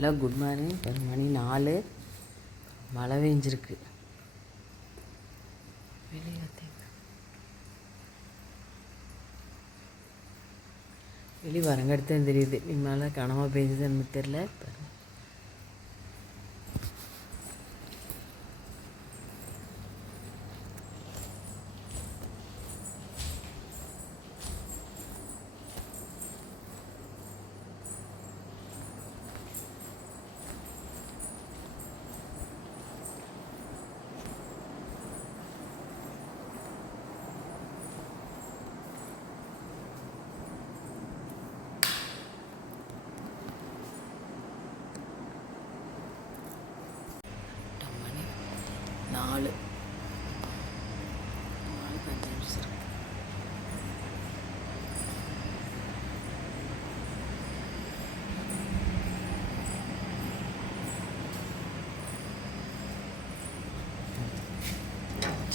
Hello, good morning. ஒரு மணி 4. மழை பெஞ்சிருக்கு. வெளியே வரங்கடுத்து தெரியுது. இனிமேல் கனமாக பெஞ்சது எனக்கு தெரில. மணி 4. 4:05 இருக்கு.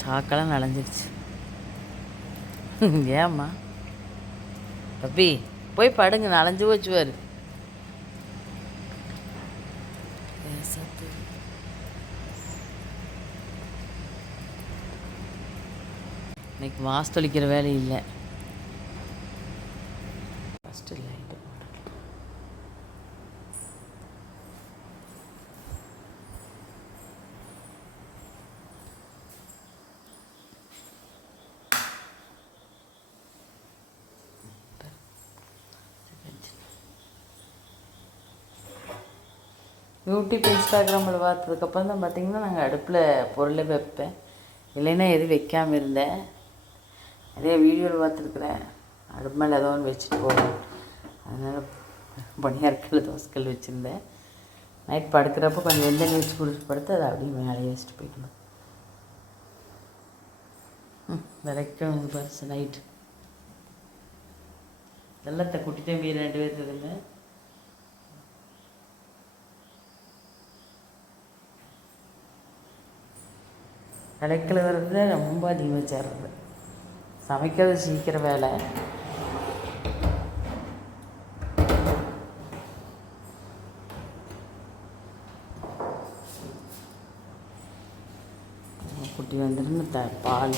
சாக்கெல்லாம் நனைஞ்சிருச்சு. ஏம்மா பப்பி போய் படுங்க, நனைஞ்சு போச்சுவார். இன்னைக்கு மாசு தொளிக்கிற வேலை இல்லை. ஃபஸ்ட்டு லைட்டு யூடியூப், இன்ஸ்டாகிராமில் பார்த்ததுக்கப்புறம் தான் பார்த்திங்கன்னா நாங்கள் அடுப்பில் பொருளை வைப்பேன். இல்லைன்னா எதுவும் வைக்காமல் இருந்தேன். நிறைய வீடியோவில் பார்த்துருக்குறேன். அடுப்பு மேலே ஏதோ ஒன்று வச்சுட்டு போவேன். அதனால் பனியாற்கல், தோசைக்கல் வச்சுருந்தேன். நைட் படுக்கிறப்போ கொஞ்சம் வெந்தண்ணி வச்சு குடிச்சு படுத்து அதை அப்படியே மேலே வச்சுட்டு போய்க்கணும். விளக்கணும் பரிசு நைட்டு. வெள்ளத்தை கூட்டிகிட்டே மீறி 2 பேர் இருக்குதுங்க. விளக்கில் வர்றது ரொம்ப அதிகமாக சேர்றது. சமைக்கிறது சீக்கிரம் வேலை. குட்டி வந்துருந்து பால்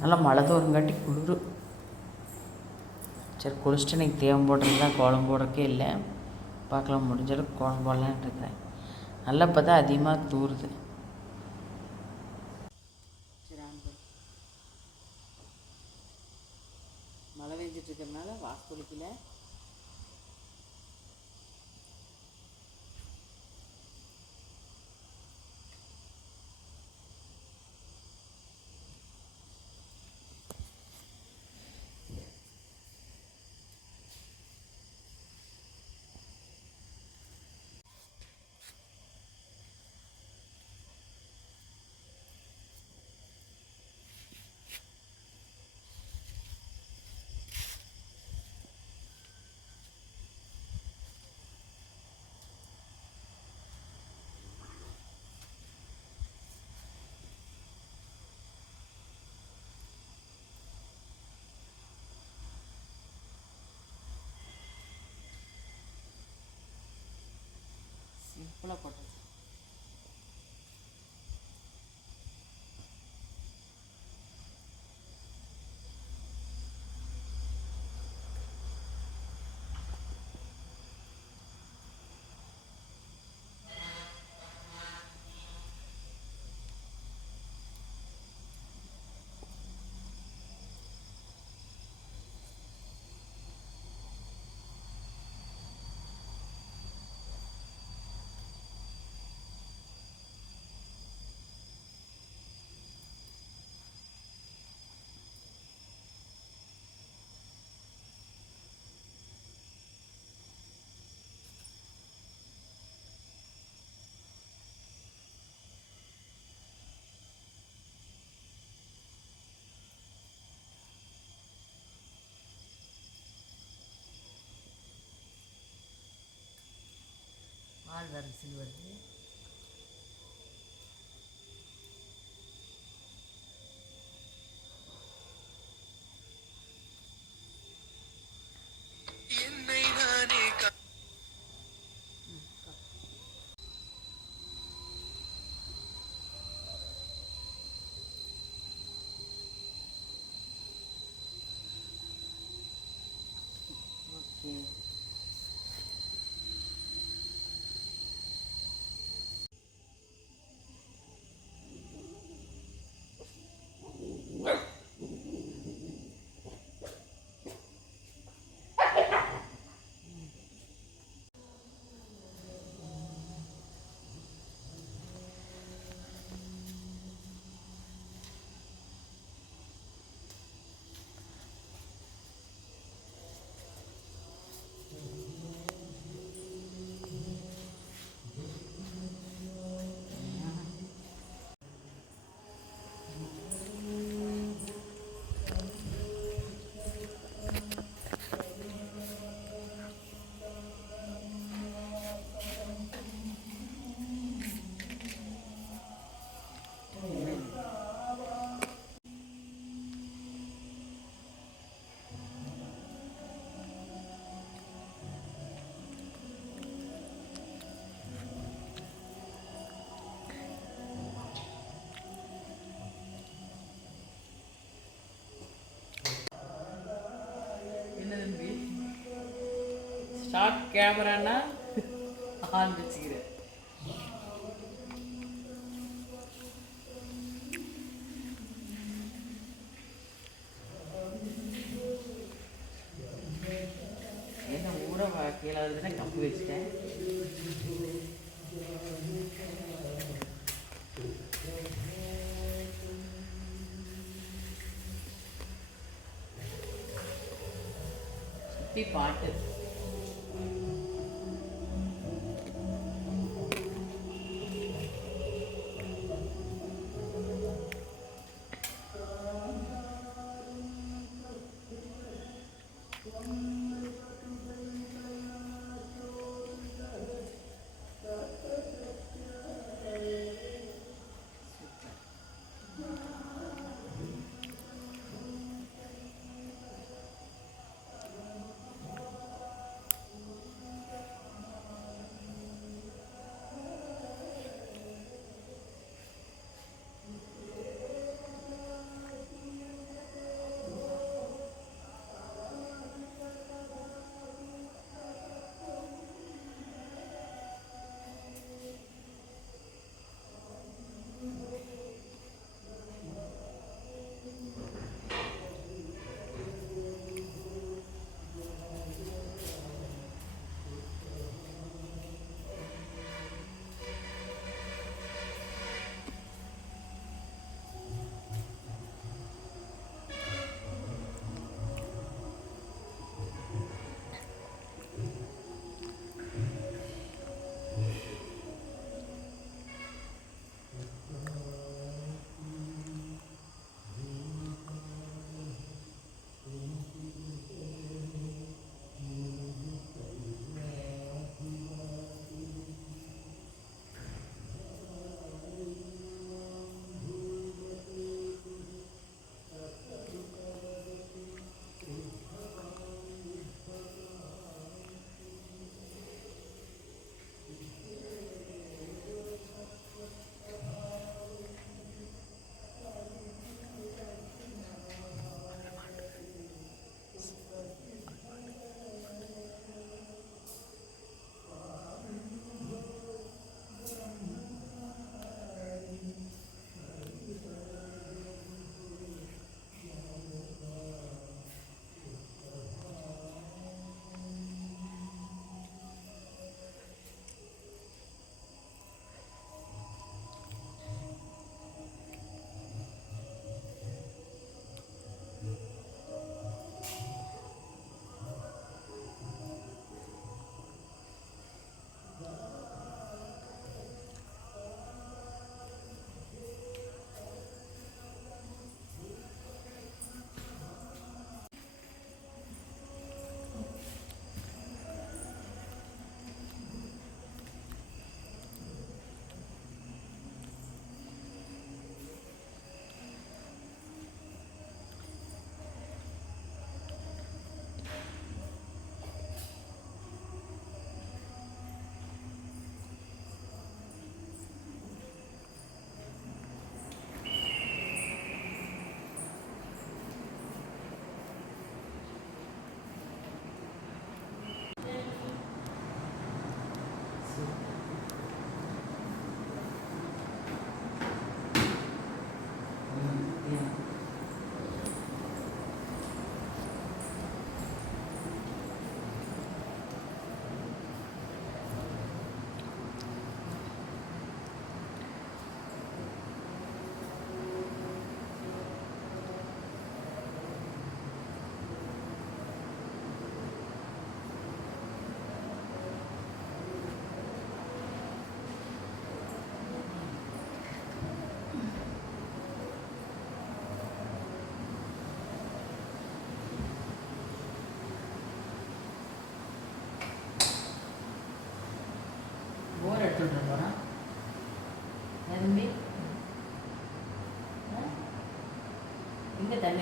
நல்லா மழை தோறுங்காட்டி குளிர். சரி, குளிச்சுட்டு இன்றைக்கி தேவம் போடுறதுதான், கோலம் போடுறக்கே இல்லை. பார்க்கலாம், முடிஞ்சளவுக்கு கோலம் போடலான்னு இருக்கிறேன். நல்லா பார்த்தா அதிகமாக தூருது. சரி, மழை பெஞ்சிட்டு இருக்கிறதுனால வாசலிக்கல. அழகாக விசில் வருது. ஓகே, என்ன தம்பி ஸ்டார்ட் கேமரானா ஆன் வச்சுக்கிறேன். என்ன ஊற கீழே வருதுன்னா கம்பி வச்சுட்டேன். சுற்றி பாட்டு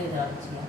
இதை அடிச்சியா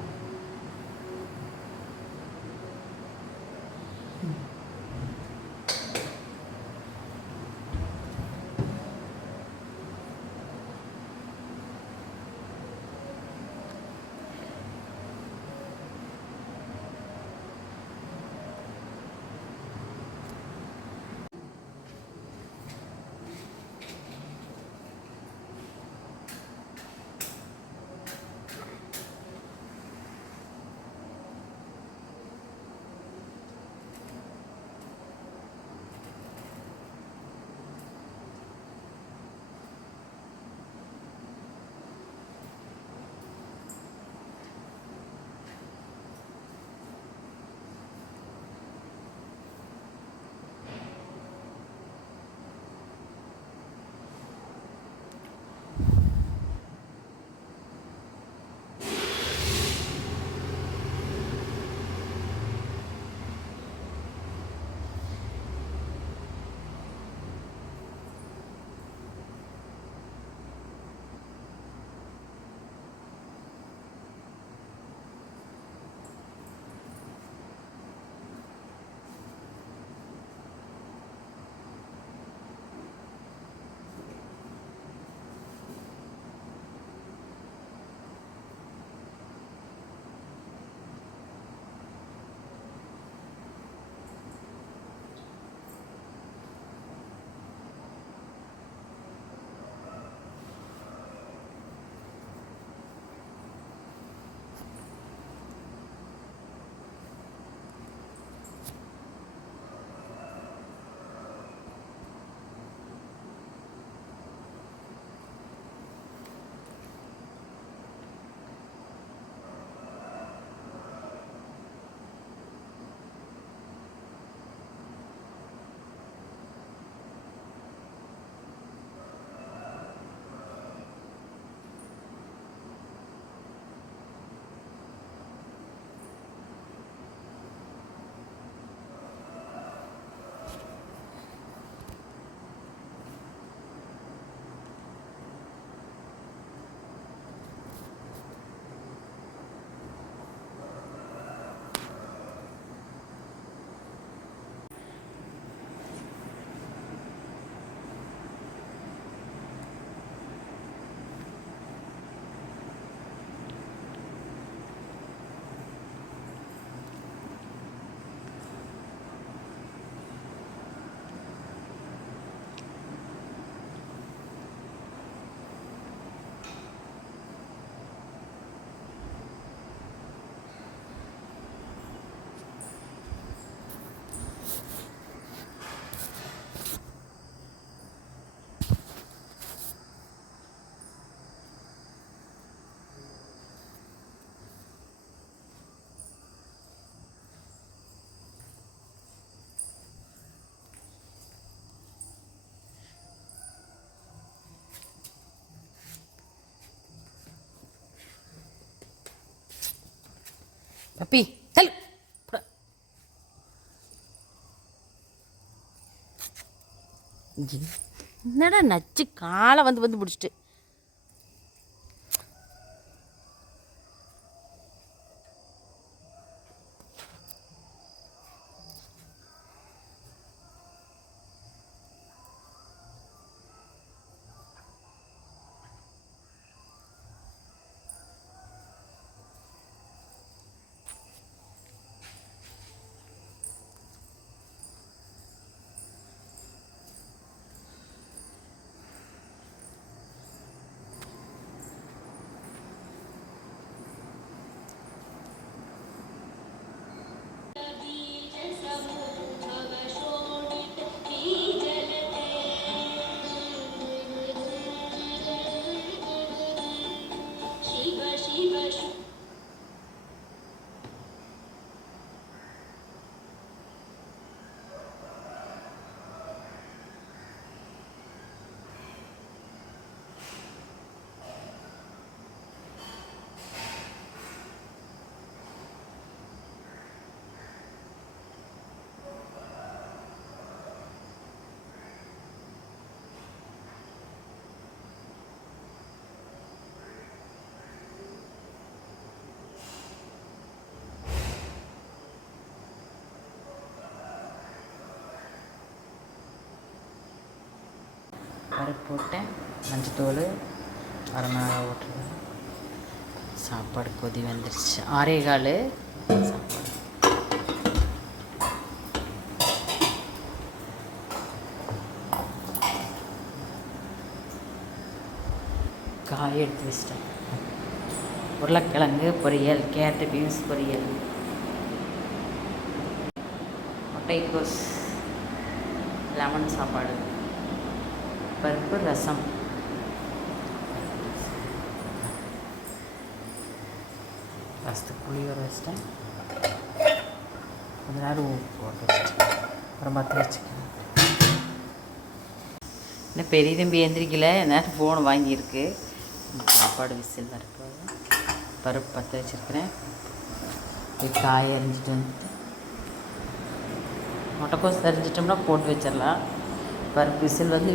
பப்பி தல் என்னடா நச்சு காலை வந்து பிடிச்சிட்டு பருப்பு போட்டேன், மஞ்சத்தூள், வரமிளகா போட்டுருவேன். சாப்பாடு கொதி வந்துடுச்சு. 6:15 சாப்பாடு. காய் எடுத்து வச்சிட்டேன். உருளைக்கிழங்கு பொரியல், கேரட்டு பீன்ஸ் பொரியல், முட்டைக்கோஸ், லெமன் சாப்பாடு, பருப்பு ரசம். ரசத்துக்கு புளியோர வச்சிட்டேன். கொஞ்ச நேரம் உப்பு போட்டு வச்சுட்டேன். அப்புறம் பற்ற வச்சுக்கேன். இன்னும் பெரிய தம்பி எந்திரிக்கல, நேரம் ஃபோன் வாங்கியிருக்கு. சாப்பாடு விசில் வரப்போ பருப்பு பற்ற வச்சுருக்கிறேன். போய் காய் அரிஞ்சிட்டு வந்துட்டு முட்டைக்கோஸ் அரிஞ்சிட்டோம்னா போட்டு வச்சிடலாம். பருப்பு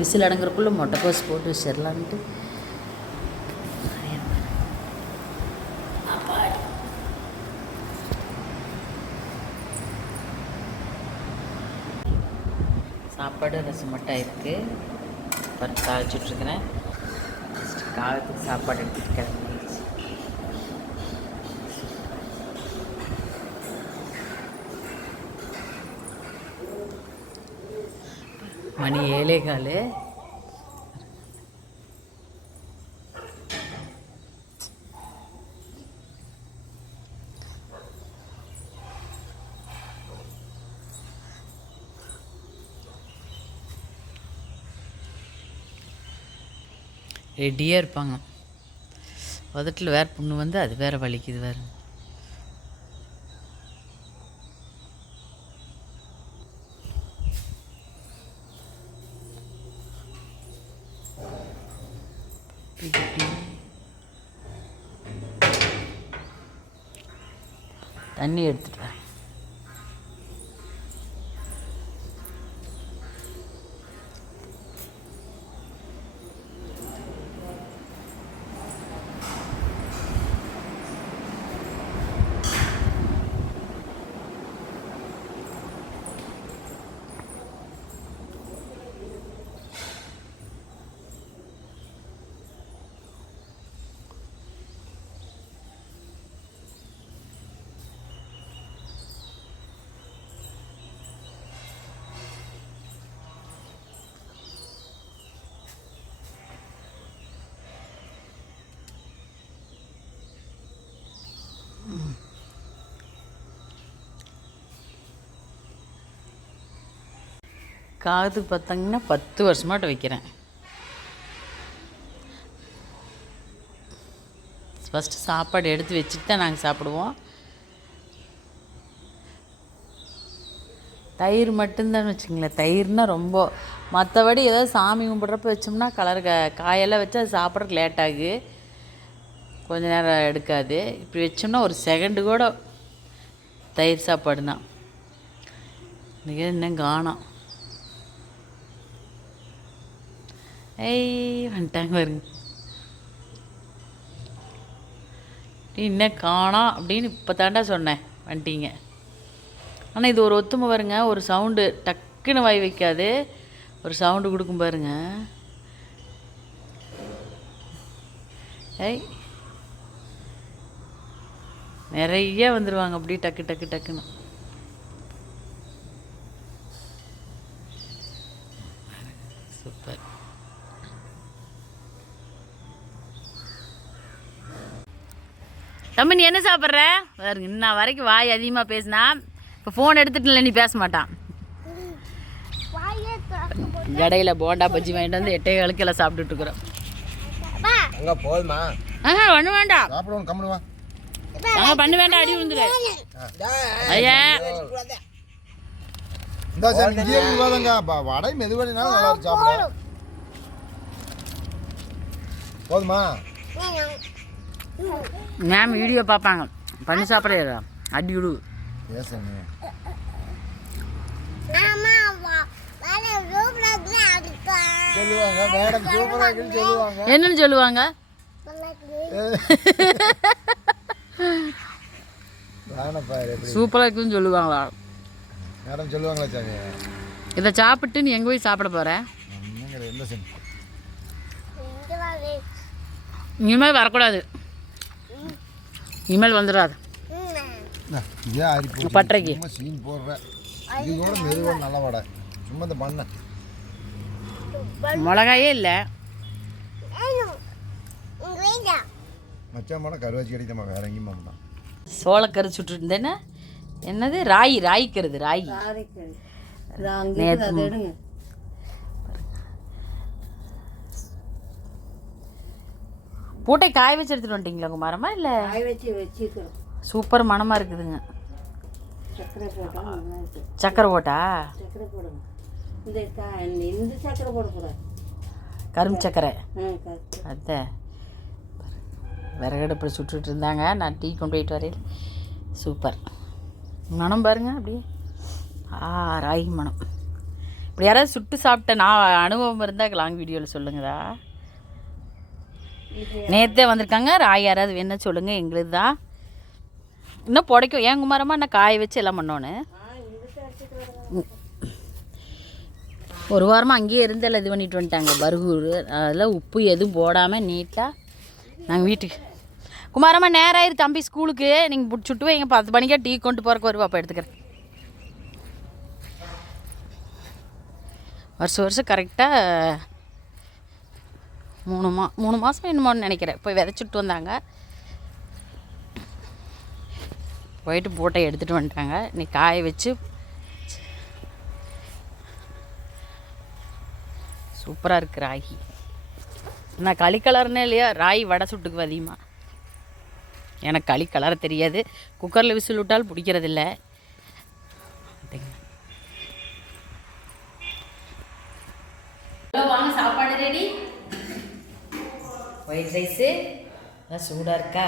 விசில் அடங்குறக்குள்ளே முட்டைக்கோஸ் போட்டு வச்சிடலான்ட்டு. சாப்பாடு ரசம் மட்டும் இருக்குது. பருப்பு தாளிச்சுட்ருக்கிறேன். ஃபஸ்ட்டு காலத்துக்கு சாப்பாடு எடுத்துகிட்டு கிளம்பிடுச்சு. மணி 7:15. ரெடியாக இருப்பாங்க. உதட்டில் வேறு புண்ணு வந்து அது வேறு வலிக்குது வேறு. தண்ணி எடுத்துகிட்டு வரேன். காகத்துக்கு பார்த்தாங்கன்னா 10 வருஷமாட்ட வைக்கிறேன். ஃபஸ்ட்டு சாப்பாடு எடுத்து வச்சுட்டு தான் நாங்கள் சாப்பிடுவோம். தயிர் மட்டும்தான் வச்சுங்களேன். தயிர்னால் ரொம்ப, மற்றபடி ஏதாவது சாமி கும்பிட்றப்ப வச்சோம்னா காயெல்லாம் வச்சு அது சாப்பிட்றதுக்கு லேட் ஆகு, கொஞ்ச நேரம் எடுக்காது. இப்படி வச்சோம்னா ஒரு செகண்டு கூட தயிர் சாப்பாடு தான். இன்றைக்கி இன்னும் காணோம். வந்துட்டாங்க பாருங்க. இன்னும் காணோம் அப்படின்னு இப்போ தாண்டா சொன்னேன், வந்துட்டீங்க. ஆனால் இது ஒரு ஒத்துமை பாருங்க. ஒரு சவுண்டு டக்குன்னு வாய் வைக்காது, ஒரு சவுண்டு கொடுக்கும் பாருங்க. நிறைய வந்துடுவாங்க அப்படி டக்கு டக்கு டக்குன்னு. சூப்பர். தம்பி நீ என்ன சாப்பிட்ற? பாருங்க, இன்ன வரைக்கும் வாய் அதிகமாக பேசினா இப்போ ஃபோன் எடுத்துட்டு நீ பேச மாட்டான். கடையில் போண்டா பஜ்ஜி வாங்கிட்டு வந்து 8:15 சாப்பிட்டுட்டு இருக்கிறோம். ஒன்றும் வேண்டாம், பண்ண வேண்டாம், அடி விழுந்துடு. ஐயா வடை மெதுவடினாலும் நல்லா சாப்பிட போதுமா? மேம் வீடியோ பார்ப்பாங்க, பண்ணி சாப்பிட்ற அடி விடு. என்னன்னு சொல்லுவாங்க? சூப்பராக இருக்குன்னு சொல்லுவாங்களா? மேடம் சொல்லுவாங்களா சாமி? இதை சாப்பிட்டு நீ எங்கே போய் சாப்பிட போகிற? எந்த இனிமேல் வரக்கூடாது, இனிமேல் வந்துடாது இதே ஆரி பட்டறைக்கு சீன் போடுறேன். இதோட மெதுவாக நல்ல வடை சும்மா இந்த பண்ண மிளகாயே இல்லை. மச்சான் போனால் கருவாச்சி கிடைக்குமா, வேற எங்கேயும் போகலாம். சோளக்கரு சுட்டு இருந்தேன்னா என்னது ராய்க்கிறது ராய் பூட்டை காய வச்சு எடுத்துட்டு வந்துட்டீங்களா உங்கள் மரமா இல்லை? வச்சுக்கிறோம். சூப்பர் மணமாக இருக்குதுங்க. சக்கரை போட்டா சக்கரை போட்டா? சக்கரை போடுங்க. இந்த சக்கரை போடக்கூடாது, கரும்பு சக்கரை. அத்தை விறகடுப்பில் சுட்டுட்டு இருந்தாங்க, நான் டீ கொண்டு போயிட்டு வரையில் சூப்பர் மனம் பாருங்க அப்படியே. ராகி மனம். இப்படி யாராவது சுட்டு சாப்பிட்ட நான் அனுபவம் இருந்தால் லாங் வீடியோவில் சொல்லுங்கதா. நேற்றே வந்திருக்காங்க ராய், யாராவது வேணும்னு சொல்லுங்கள். எங்களுக்கு தான் இன்னும் புடைக்கும். ஏன் குமாரமாக நான் காய வச்சு எல்லாம் பண்ணோன்னு ஒரு வாரமாக அங்கேயே இருந்தெல்லாம் இது பண்ணிட்டு வந்துட்டாங்க பர்கூர். அதெல்லாம் உப்பு எதுவும் போடாமல் நீட்டாக நாங்கள் வீட்டுக்கு. குமாரம்மா நேரம் ஆயிரு தம்பி ஸ்கூலுக்கு, நீங்கள் சுட்டு வைங்க, 10 மணிக்கே டீ கொண்டு போகிறக்கு வருவா. அப்போ எடுத்துக்கிறேன். வருஷம் கரெக்டாக 3 மாதம் என்னமோன்னு நினைக்கிறேன். போய் விதைச்சிட்டு வந்தாங்க, போயிட்டு போட்டை எடுத்துகிட்டு வந்துட்டாங்க. நீ காய வச்சு சூப்பராக இருக்குது ராகி. நான் களி கலர்னே இல்லையா, ராகி வடை சுட்டுக்கு அதிகமாக. எனக்கு களி கலர தெரியாது, குக்கரில் விசில் விட்டால் பிடிக்கிறதில்ல. வாங்க சாப்பாடு ரெடி. ஒயிட் ரைஸு அதான் சூடாக இருக்கா.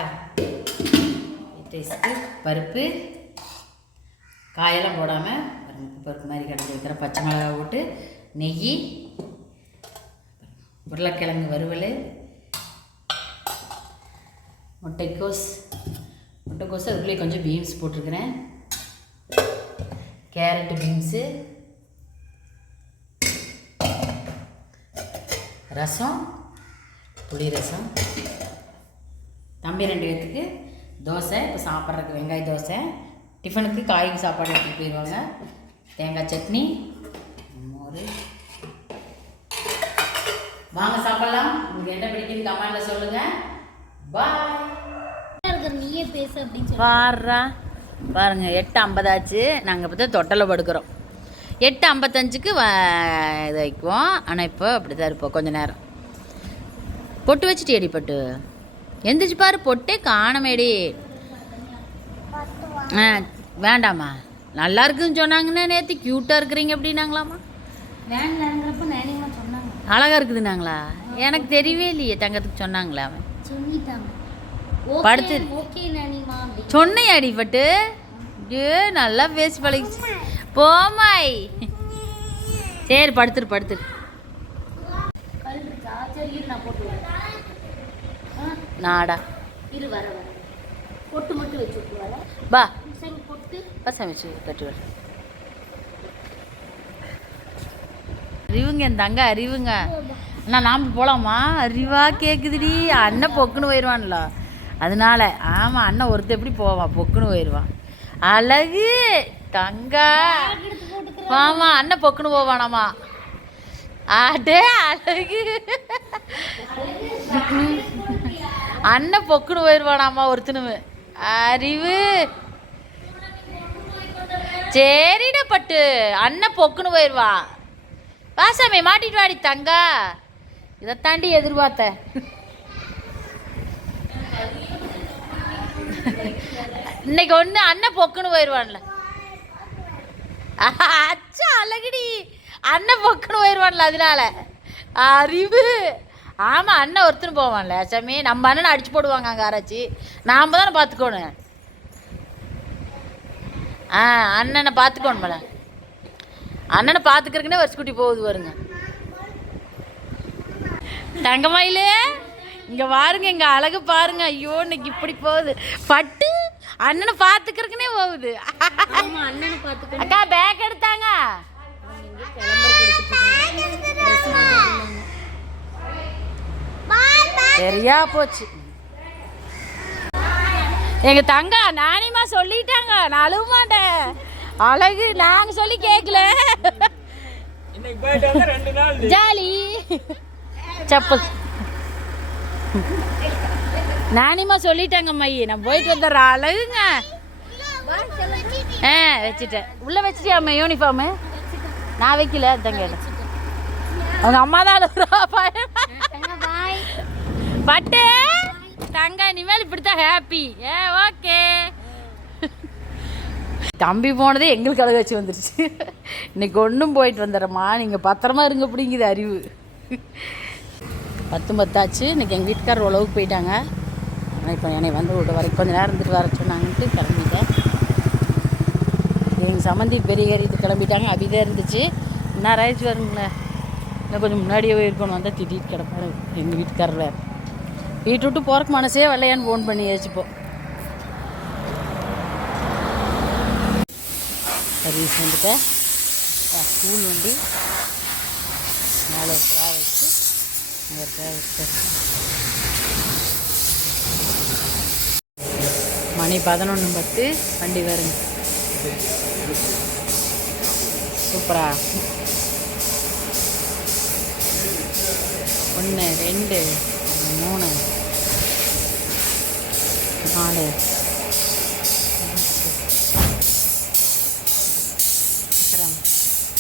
ஒயிட் ரைஸுக்கு பருப்பு காயெல்லாம் போடாமல் பருப்பு மாதிரி கலந்து வைக்கிற, பச்சை மிளகாய் போட்டு நெய், உருளைக்கிழங்கு வறுவல், முட்டைக்கோஸ் அதுக்குள்ளே கொஞ்சம் பீன்ஸ் போட்டிருக்கிறேன், கேரட்டு பீன்ஸு, ரசம், புளி ரசம். தம்பி 2 பேர்த்துக்கு தோசை. இப்போ சாப்பிட்றதுக்கு வெங்காய தோசை, டிஃபனுக்கு காய்கறி சாப்பாடு எடுத்துகிட்டு போயிடுவாங்க. தேங்காய் சட்னி, மோர். வாங்க சாப்பிடலாம். உங்களுக்கு என்ன பிடிக்குன்னு கமெண்ட்டில் சொல்லுங்கள். பாய். நீயே பேசு அப்படின்னு பாருங்க 8:50 ஆச்சு. நாங்கள் இப்போ தான் தொட்டலை படுக்கிறோம். 8:55க்கு இது வைக்குவோம். ஆனால் இப்போ அப்படி தான் இருப்போம். கொஞ்சம் நேரம் பொட்டு வச்சுட்டு எடி பட்டு எந்திரிச்சு பாரு, பொட்டே காணமேடி. வேண்டாமா, நல்லா இருக்குன்னு சொன்னாங்கன்னா நேற்று க்யூட்டாக இருக்கிறீங்க அப்படின்னாங்களாம்மா. வேண்டாங்கிறப்ப நேனிமா சொன்னாங்க அழகாக இருக்குதுன்னாங்களா? எனக்கு தெரியவே இல்லையே. தங்கத்துக்கு சொன்னாங்களா? அவன் சொல்லிட்டாங்க. படுத்து ஓகே நேனிமா சொன்னேன் அடிப்பட்டு. நல்லா பேசி பழகிச்சு. போமாய் சரி, படுத்துரு. நாடா இரு வர பொட்டு மட்டும் வச்சு விட்டு வர. பா பொட்டு சமைச்சு கட்டி வர. அறிவுங்க என் தங்க அறிவுங்க. அண்ணா நாம் போகலாமா? அறிவாக கேட்குதுடி. அண்ணன் பொக்குன்னு போயிடுவான்ல, அதனால. ஆமாம், அண்ணன் ஒருத்தர் எப்படி போவான், பொக்குன்னு போயிடுவான். அழகு தங்கா. ஆமாம், அண்ணன் பொக்குன்னு போவானாமா. ஆட்டே அழகு. அண்ணன் பொக்குன்னு போயிடுவானாமா ஒருத்தனுமே. அறிவு. சரிடா பட்டு, அண்ணன் பொக்குன்னு போயிடுவான். வாசாமி மாட்டிட்டு வாடி தங்கா. இதை தாண்டி எதிர்பார்த்த. இன்னைக்கு ஒன்று அண்ணன் பொக்குன்னு போயிடுவான்ல. அச்சா அழகுடி, அண்ணன் பொக்குன்னு போயிடுவான்ல, அதனால. அறிவு. ஆமாம், அண்ணன் ஒருத்தன்னு போவான்ல சாமி. நம்ம அண்ணனை அடிச்சு போடுவாங்க அங்கே ஆராய்ச்சி. நாம் தானே பார்த்துக்கோணும். அண்ணனை பார்த்துக்கோணும் மேல. அண்ணனை பார்த்துக்கிறதுக்குனே ஒரு ஸ்கூட்டி போகுது வருங்க. தங்கமயிலே இங்கே பாருங்க, இங்கே அழகு பாருங்க. ஐயோ இன்னைக்கு இப்படி போகுது. பட்டு அண்ணனை பார்த்துக்கிறதுக்குனே போகுது. அண்ணனை பார்த்துக்க. அக்கா பேக் எடுத்தாங்க. பாய் பாய். சரியா போச்சு. எங்கள் தங்கா நானிமா சொல்லிட்டாங்க, நான் அழுவ மாட்டேன். அழகு நாங்கள் சொல்லி கேட்கல. ஜாலி செப்பல் நானிமா சொல்லிட்டாங்க மையி, நான் போயிட்டு வந்துடுறேன். அழகுங்க. வச்சுட்டேன். உள்ளே வச்சுட்டியாம்மா யூனிஃபார்மு? நான் வைக்கல. தங்க அவங்க அம்மா தான் அழுகுறா. பட்டு தங்க இனிமேல் இப்படித்தான் ஹாப்பி. ஓகே. தம்பி போனதே எங்களுக்கு அழகு வச்சு வந்துடுச்சு. இன்னைக்கு ஒன்றும் போயிட்டு வந்துடுறேம்மா, நீங்கள் பத்திரமா இருங்க அப்படிங்குது அறிவு. 10:10 இன்னைக்கு எங்கள் வீட்டுக்காரர் உழவுக்கு போயிட்டாங்க. ஆனால் இப்போ என்னை வந்து விட்டு வர கொஞ்சம் நேரம் இருந்துட்டு வர சொன்னாங்கன்ட்டு கிளம்பிட்டேன். எங்கள் சம்மந்தி பெரிய ஏறிட்டு கிளம்பிட்டாங்க. அபிதான் இருந்துச்சு. இன்னும் ஆயிடுச்சு வருங்களேன். இன்னும் கொஞ்சம் முன்னாடியே இருக்கணும். வந்தால் திட்டிகிட்டு கிடப்பாரு எங்கள் வீட்டுக்காரர். வேறு வீட்டு விட்டு போகிறக்கு மனசே வரலையான்னு ஃபோன் பண்ணி வச்சுப்போம். சர்வீஸ் வந்துட்டேன். ஸ்கூல் வண்டி மேலே ஒரு ட்ராவல்ஸு, ஒரு ட்ராவல்ஸ். மணி 11:10 வண்டி வருங்க. சூப்பரா. 1 2 3 4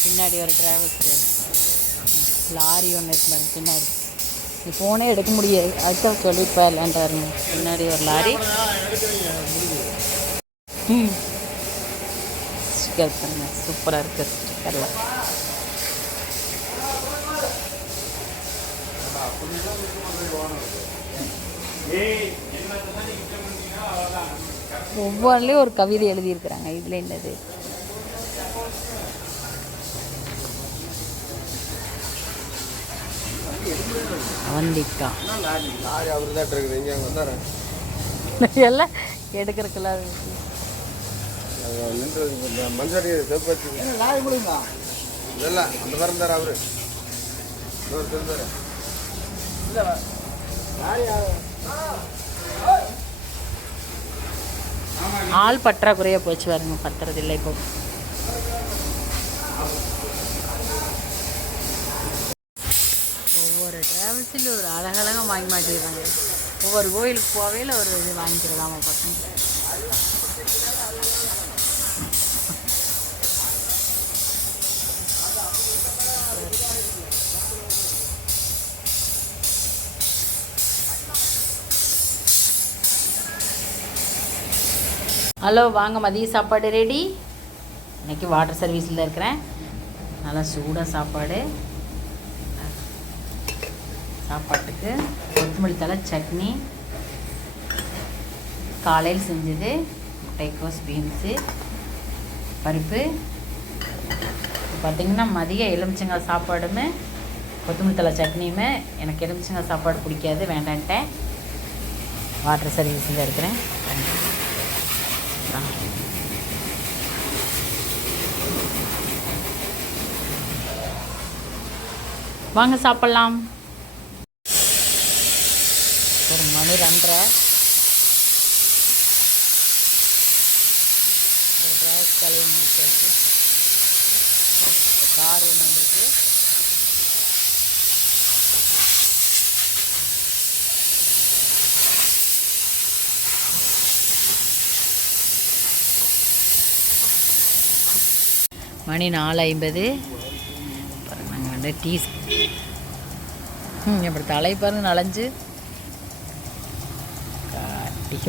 பின்னாடி ஒரு டிராவல்ஸு, லாரி ஒன்று இருக்கு பாருங்க பின்னாடி. நீ ஃபோனே எடுக்க முடியாது, அதுதான் சொல்லிப்பா இல்லைன்றாருங்க. பின்னாடி ஒரு லாரி. ஸ்டிக்கர் பாருங்க, சூப்பராக இருக்குது ஸ்டிக்கர்லாம். ஒவ்வொன்றுலேயும் ஒரு கவிதை எழுதியிருக்கிறாங்க. இதில் என்னது? அவந்திக்கா எல்லாம் எடுக்கிறதுக்குலாம் ஆள் பற்றாக்குறையாக போச்சு பாருங்க. பத்துறதில்லை இப்போ. ஒவ்வொரு டிராவல்ஸ்லையும் ஒரு அழகழகாக வாங்கி மாட்டிடுறாங்க. ஒவ்வொரு கோயிலுக்கு போவையில் ஒரு இது வாங்கிக்கிறதாமா பசங்க. ஹலோ வாங்க, மதிய சாப்பாடு ரெடி. இன்றைக்கி வாட்டர் சர்வீஸில் இருக்கிறேன். நல்லா சூடாக சாப்பாடு. சாப்பாட்டுக்கு கொத்தமல்லி தழை சட்னி, காலையில் செஞ்சது முட்டைக்கோஸ் பீன்ஸு பருப்பு. பார்த்திங்கன்னா மதியம் எலுமிச்சங்காய் சாப்பாடுமே கொத்தமல்லி தழை சட்னியுமே. எனக்கு எலுமிச்சங்காய் சாப்பாடு பிடிக்காது, வேண்டான்ட்டேன். வாட்டர் சர்வீஸில் இருக்கிறேன். வாங்க சாப்பிட்லாம். ஒரு மணி 2:30. ஒரு டிராவல்ஸ் கலையை முடிச்சாச்சு. கார் ஒன்று வந்துருக்கு. மணி 4:50. நாங்கள் வந்து டீ இப்படி தலை பாருங்க நனைஞ்சு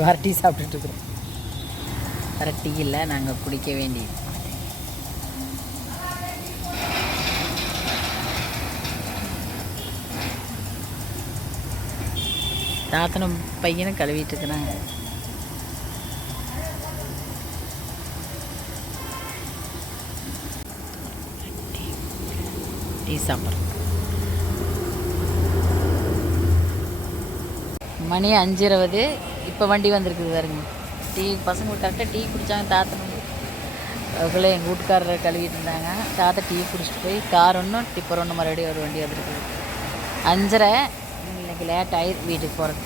வர டீ சாப்பிட்டுட்ருக்குறோம். வேறு டீ இல்லை, நாங்கள் குடிக்க வேண்டியது. தாத்தனும் பையனும் கழுவிட்டு இருக்கிறாங்க. டீ சாப்பிட்றோம். மணி 5:20. இப்போ வண்டி வந்திருக்குது பாருங்க. டீ பசங்களுக்கு கரெக்டாக டீ குடித்தாங்க. தாத்தனும் அதுக்குள்ளே எங்கள் வீட்டுக்காரரை கழுவிட்டு இருந்தாங்க. தாத்தா டீ குடிச்சிட்டு போய் கார் ஒன்றும் டிப்பர் ஒன்று மறுபடியும் ஒரு வண்டி வந்துருக்குது. 5:30. எனக்கு லேட் ஆயிடுது வீட்டுக்கு போகிறது.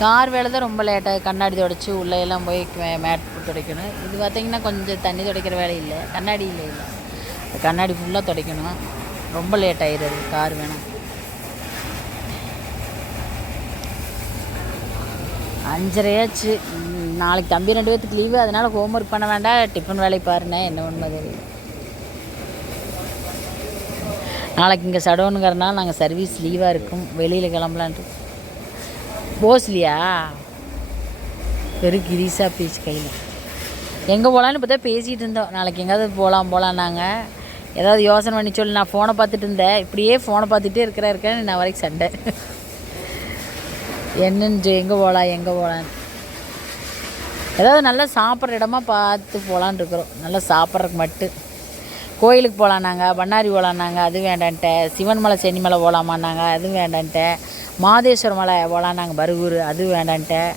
கார் வேலை தான் ரொம்ப லேட்டாக, கண்ணாடி துடைச்சி உள்ளே எல்லாம் போய் மேட் துடைக்கணும். இது பார்த்திங்கன்னா கொஞ்சம் தண்ணி துடைக்கிற வேலை இல்லை, கண்ணாடி இல்லை, கண்ணாடி ஃபுல்லாக துடைக்கணும். ரொம்ப லேட் ஆகிடுது கார் வேணும். 5:30 நாளைக்கு தம்பி 2 பேர்த்துக்கு லீவு, அதனால் ஹோம்ஒர்க் பண்ண வேண்டாம், டிஃபன் வேலை பாருண்ணே. என்ன உண்மை தெரியல. நாளைக்கு இங்கே சடோனுங்கிறனால நாங்கள் சர்வீஸ் லீவாக இருக்கும், வெளியில் கிளம்பலான்ட்டு. போஸ்லியா வெறும் கிரீஸா பீச் கையில் எங்கே போகலான்னு இப்போ தான் பேசிகிட்டு இருந்தோம். நாளைக்கு எங்கேயாவது போகலாம் நாங்கள் ஏதாவது யோசனை பண்ணி சொல்லி. நான் ஃபோனை பார்த்துட்டு இருந்தேன், இப்படியே ஃபோனை பார்த்துட்டே இருக்கேன் நான் வரைக்கும் சண்டை. என்னன்னு எங்கே போகலான்னு ஏதாவது நல்லா சாப்பிட்ற இடமா பார்த்து போகலான்னு இருக்கிறோம். நல்லா சாப்பிட்றதுக்கு மட்டும். கோயிலுக்கு போகலான்னாங்க, பண்ணாரி போகலான்னாங்க, அது வேண்டான்ட்டேன். சிவன் மலை சென்னி மலை போகலாமான்னாங்க, அதுவும் வேண்டான்ட்டேன். மாதேஸ்வர மலை போகலான்னாங்க பருகூர், அதுவும் வேண்டான்ட்டேன்.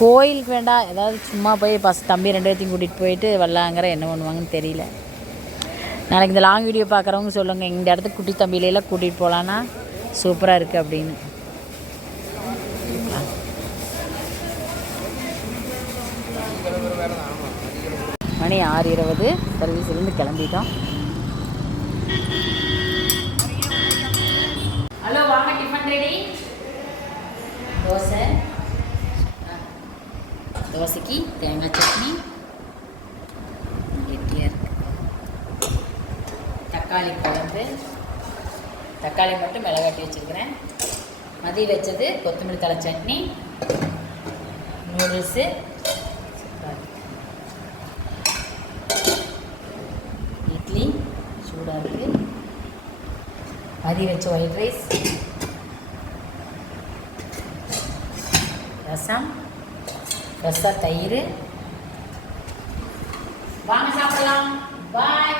கோயிலுக்கு வேண்டாம், ஏதாவது சும்மா போய் தம்பி 2 பேர்த்தையும் கூட்டிகிட்டு போயிட்டு வரலாங்கிற என்ன பண்ணுவாங்கன்னு தெரியல. நாளைக்கு இந்த லாங் வீடியோ பார்க்குறவங்க சொல்லுங்கள், இந்த இடத்துக்கு குட்டி தம்பியிலெல்லாம் கூட்டிகிட்டு போகலான்னா சூப்பராக இருக்குது அப்படின்னு. மணி 6:20 சர்வீஸ்லேருந்து கிளம்பிட்டோம். ஹலோ வாங்க, டிஃபன் ரெடி. தோசைக்கு தேங்காய் சட்னி, கெட்டியாக இருக்கு. தக்காளி குழம்பு, தக்காளி மட்டும் மிளகாட்டி வச்சுருக்கிறேன். மதியம் வச்சது கொத்தமல்லி தழை சட்னி, நூடுல்ஸு, இட்லி சூடாக இருக்குது. மதியம் வச்ச ஒயிட் ரைஸ், ரசம், தயிர். வாங்க சாப்பிடலாம். பாய்.